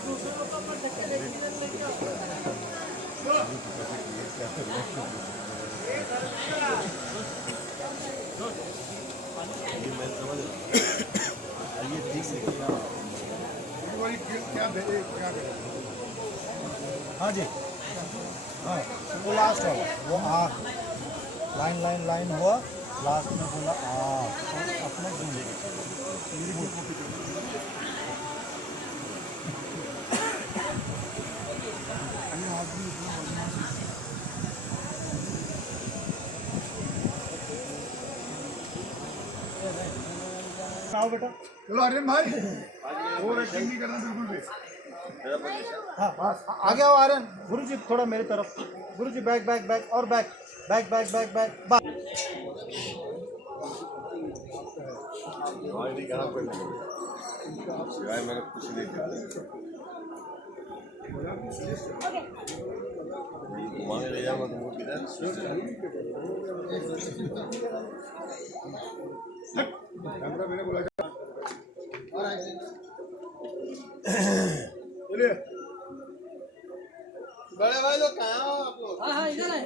हाँ जी, हाँ वो लास्ट वाला, वो आ लाइन लाइन लाइन हुआ, लास्ट में बोला आ, अपने आओ बेटा, चलो आर्यन भाई, और एक्टिंग नहीं करना बिल्कुल भी। हाँ आगे आओ आर्यन, गुरु जी थोड़ा मेरी तरफ, गुरु जी बैक बैक बैक और back back back back back back. मैंने कुछ नहीं किया, घुमाने ले जाऊंगा तुमको किधर? कैमरा मैंने बोला चलिए। बड़े भाई लोग कहाँ हो आप लोग? हाँ इधर है।